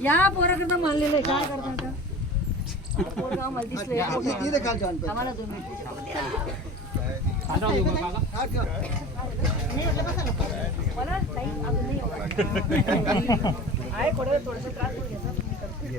या पोराकरता मानलेलं आहे काय करता आता? पोरगं आम्हाला दिसलंय आम्हाला दोन मिनिटं. मला ताई अजून नाही एवढं. आहे थोडं थोडंसं त्रास होईल याचा, मी करते.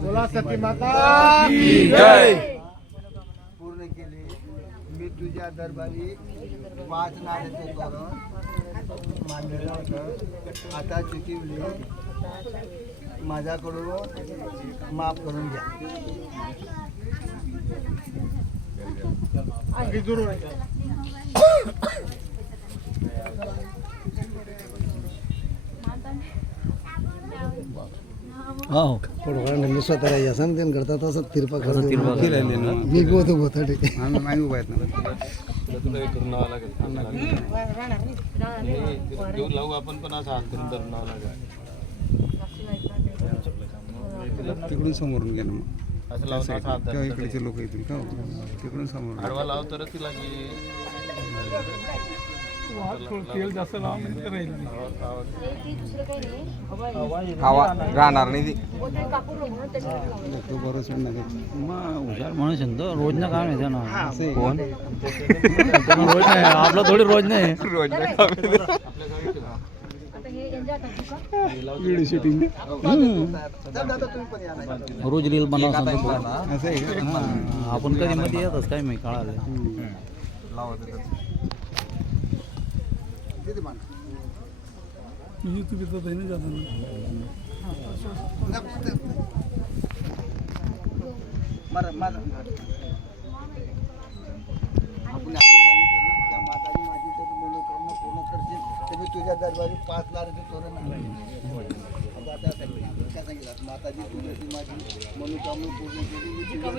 ताई, मानेने पाहू. पूर्ण केले. मी तुझ्या दरबारी पाच नाण्याचं तोरण मांडलेलं होतं. आता चुकिवले माझ्याकडून माफ करून घ्या. मी स्वतःला व्यसन देऊन करतात असं तिरपा मी गोत होता लावू आपण पण असं हात करून तिकडून समोरून घ्या ना मग. किंवा इकडचे लोक येतील का तिकडून समोरून. आडवा लाव तरच तिला की तेल जास्त हवा राहणार नाही हुशार माणूस आहे ना तो रोज ना काम आहे ना कोण रोज नाही आपला थोडी रोज नाही रोज हे व्हिडिओ शूटिंग रोज रील बनवा हा, आपण कधी मध्ये येतच काय मी कळालं. तिथे मान युट्यूब येतं जातं मारा मारा आपण आगे मागितलं ना त्या माताजी माझी तर मनोकामना पूर्ण करशील तर मी तुझ्या दरबारी पाच लाखाचे तोरण आणलं. आता काय सांगितलं माताजी तुझी माझी मनोकामना पूर्ण केली मी तुझ्या